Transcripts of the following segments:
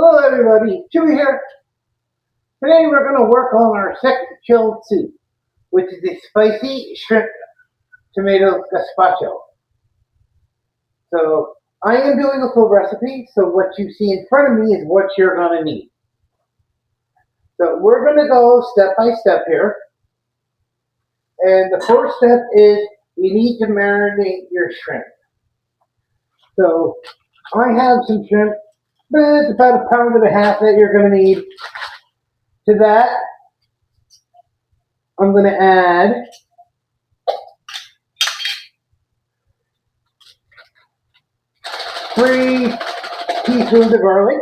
Hello everybody, Chewy here. Today we're going to work on our second chilled soup, which is a spicy shrimp tomato gazpacho. So I am doing a full recipe, so what you see in front of me is what you're going to need. So we're going to go step by step here. And the first step is you need to marinate your shrimp. So I have some shrimp, but it's about 1.5 pounds that you're going to need. To that, I'm going to add 3 teaspoons of garlic,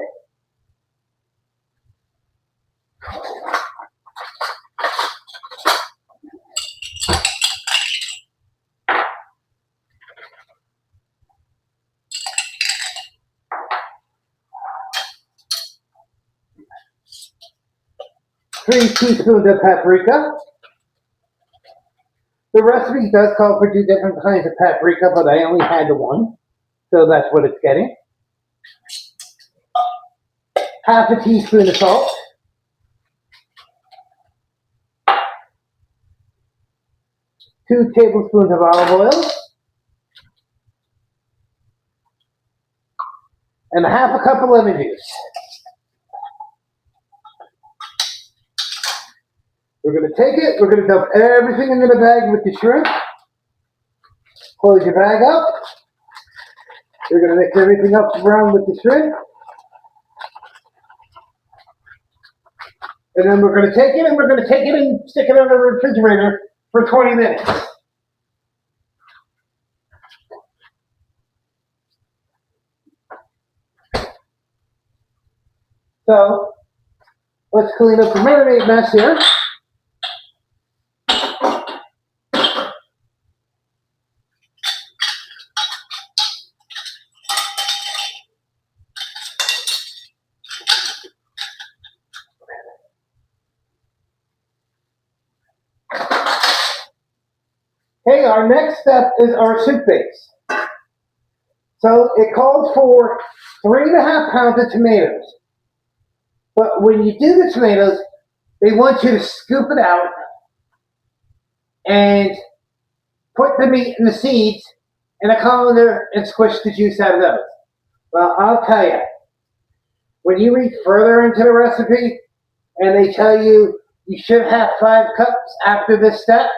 3 teaspoons of paprika. The recipe does call for 2 different kinds of paprika, but I only had the one, so that's what it's getting. Half a teaspoon of salt. Two tablespoons of olive oil. And half a cup of lemon juice. We're going to take it, we're going to dump everything into the bag with the shrimp. Close your bag up. You're going to mix everything up around with the shrimp. And then we're going to take it and stick it in the refrigerator for 20 minutes. So, let's clean up the marinade mess here. Okay, our next step is our soup base. So it calls for 3.5 pounds of tomatoes. But when you do the tomatoes, they want you to scoop it out and put the meat and the seeds in a colander and squish the juice out of those. Well, I'll tell you, when you read further into the recipe and they tell you you should have 5 cups after this step,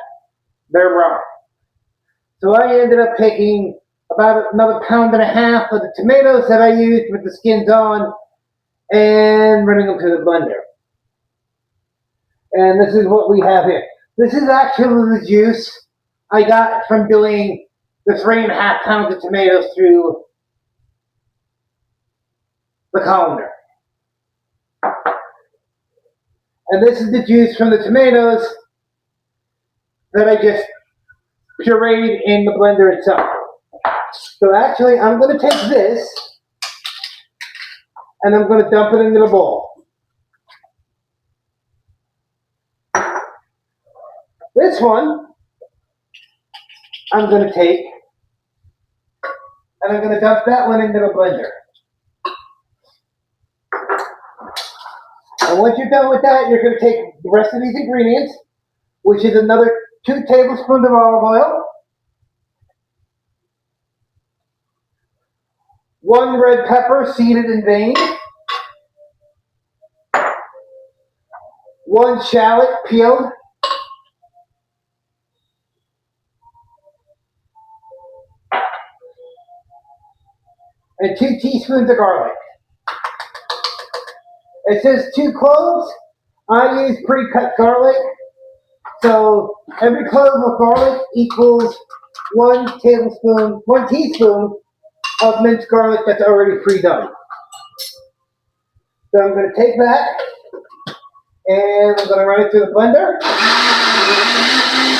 they're wrong. So I ended up taking about another 1.5 pounds of the tomatoes that I used with the skins on and running them through the blender. And this is what we have here. This is actually the juice I got from doing the 3.5 pounds of tomatoes through the colander. And this is the juice from the tomatoes that I just pureed in the blender itself. So actually, I'm going to take this and I'm going to dump it into the bowl. This one, I'm going to take and I'm going to dump that one into the blender. And once you're done with that, you're going to take the rest of these ingredients, which is another 2 tablespoons of olive oil, 1 red pepper seeded and veined, 1 shallot peeled, and 2 teaspoons of garlic. It says 2 cloves. I use pre-cut garlic. So every clove of garlic equals 1 teaspoon of minced garlic that's already pre-done. So I'm going to take that and I'm going to run it through the blender.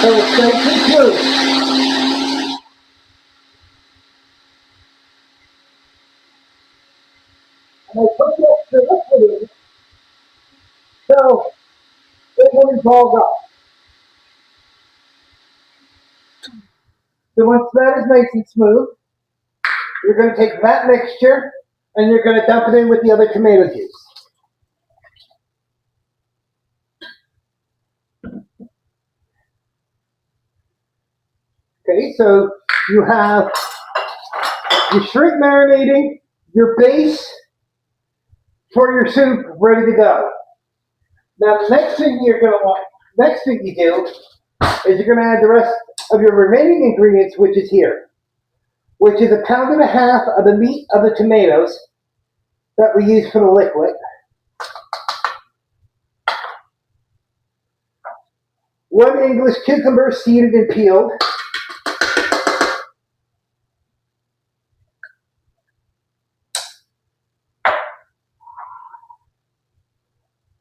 So it's nice and smooth. And I put the extra liquid in so it won't ball up. So once that is nice and smooth, you're going to take that mixture and you're going to dump it in with the other tomato juice. Okay, so you have your shrimp marinating, your base for your soup ready to go. Now, the next thing you do is you're going to add the rest of your remaining ingredients, which is here, which is 1.5 pounds of the meat of the tomatoes that we use for the liquid. 1 English cucumber, seeded and peeled.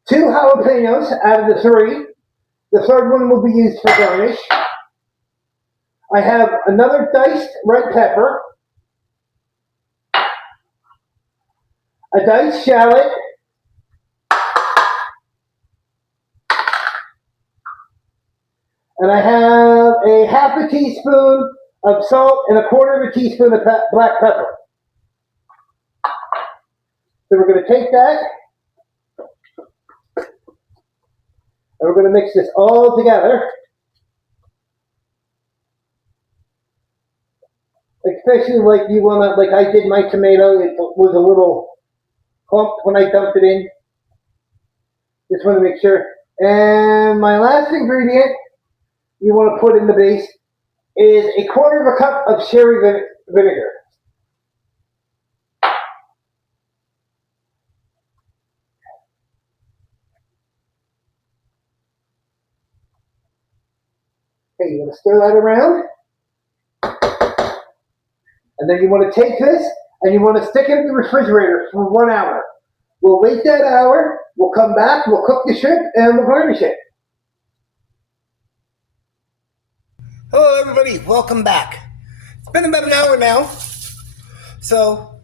2 jalapeños out of the 3. The third one will be used for garnish. I have another diced red pepper, a diced shallot, and I have a 1/2 teaspoon of salt and 1/4 teaspoon of black pepper. So we're going to take that, and we're going to mix this all together. Especially like you want to, like I did my tomato, it was a little clumped when I dumped it in. Just want to make sure. And my last ingredient you want to put in the base is 1/4 cup of sherry vinegar. Okay, you want to stir that around. And then you want to take this and you want to stick it in the refrigerator for 1 hour. We'll wait that hour, we'll come back, we'll cook the shrimp, and we'll garnish it. Hello everybody, welcome back. It's been about an hour now, so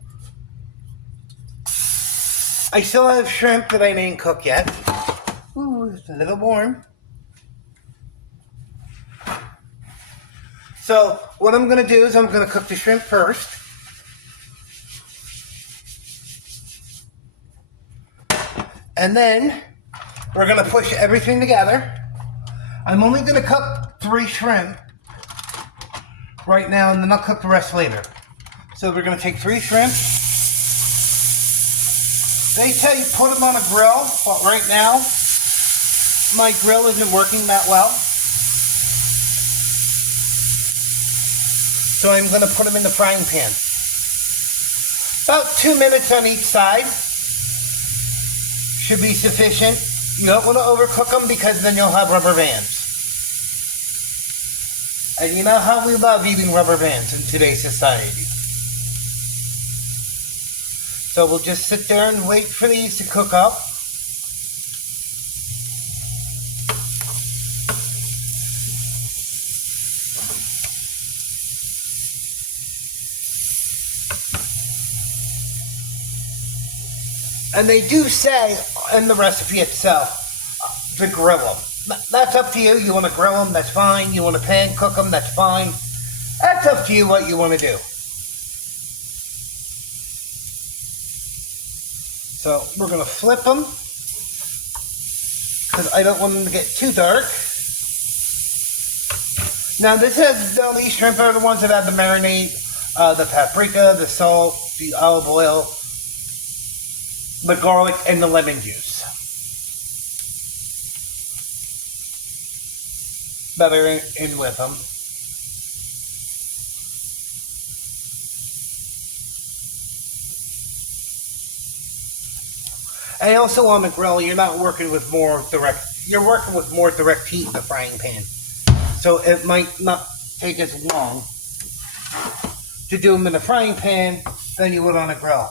I still have shrimp that I didn't cook yet. Ooh, it's a little warm. So what I'm going to do is I'm going to cook the shrimp first. And then we're going to push everything together. I'm only going to cook 3 shrimp right now, and then I'll cook the rest later. So we're going to take 3 shrimp. They tell you put them on a grill, but right now my grill isn't working that well. So I'm going to put them in the frying pan. About 2 minutes on each side should be sufficient. You don't want to overcook them because then you'll have rubber bands. And you know how we love eating rubber bands in today's society. So we'll just sit there and wait for these to cook up. And they do say in the recipe itself to grill them. That's up to you. You want to grill them, that's fine. You want to pan cook them, that's fine. That's up to you what you want to do. So we're going to flip them because I don't want them to get too dark. Now these shrimp are the ones that have the marinade, the paprika, the salt, the olive oil, the garlic, and the lemon juice that are in with them. And also on the grill, you're working with more direct heat in the frying pan. So it might not take as long to do them in the frying pan than you would on a grill.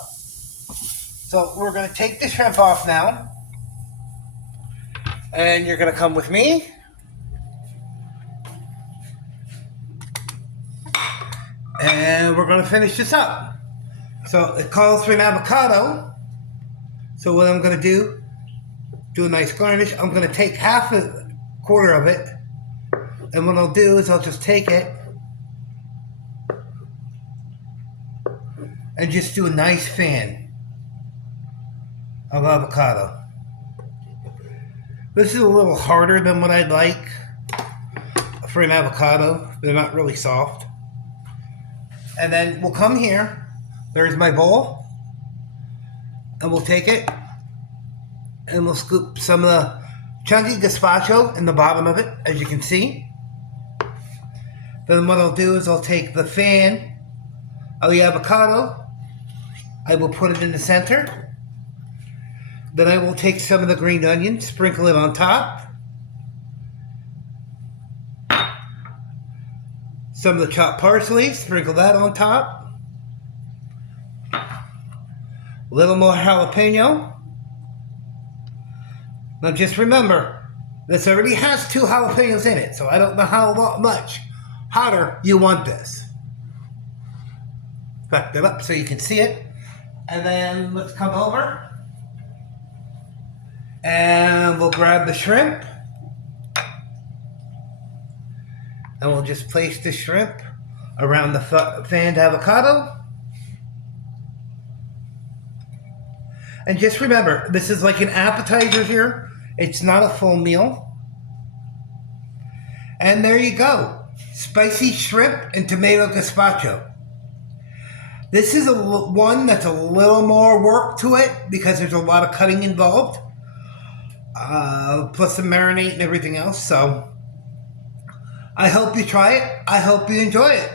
So we're going to take the shrimp off now. And you're going to come with me. And we're going to finish this up. So it calls for an avocado. So what I'm going to do a nice garnish. I'm going to take 1/4 of it. And what I'll do is I'll just take it and just do a nice fan. of avocado. This is a little harder than what I'd like for an avocado. They're not really soft. And then we'll come here. There's my bowl. And we'll take it. And we'll scoop some of the chunky gazpacho in the bottom of it, as you can see. Then what I'll do is I'll take the fan of the avocado. I will put it in the center. Then I will take some of the green onion, sprinkle it on top. Some of the chopped parsley, sprinkle that on top. A little more jalapeno. Now just remember, this already has 2 jalapenos in it, so I don't know how much hotter you want this. Back that up so you can see it. And then let's come over. And we'll grab the shrimp. And we'll just place the shrimp around the fanned avocado. And just remember, this is like an appetizer here. It's not a full meal. And there you go. Spicy shrimp and tomato gazpacho. This is one that's a little more work to it because there's a lot of cutting involved. Plus the marinade and everything else. So I hope you try it. I hope you enjoy it.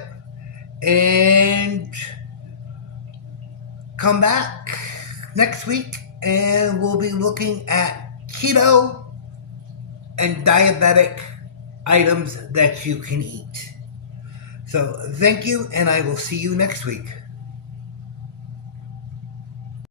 And come back next week and we'll be looking at keto and diabetic items that you can eat. So thank you, and I will see you next week.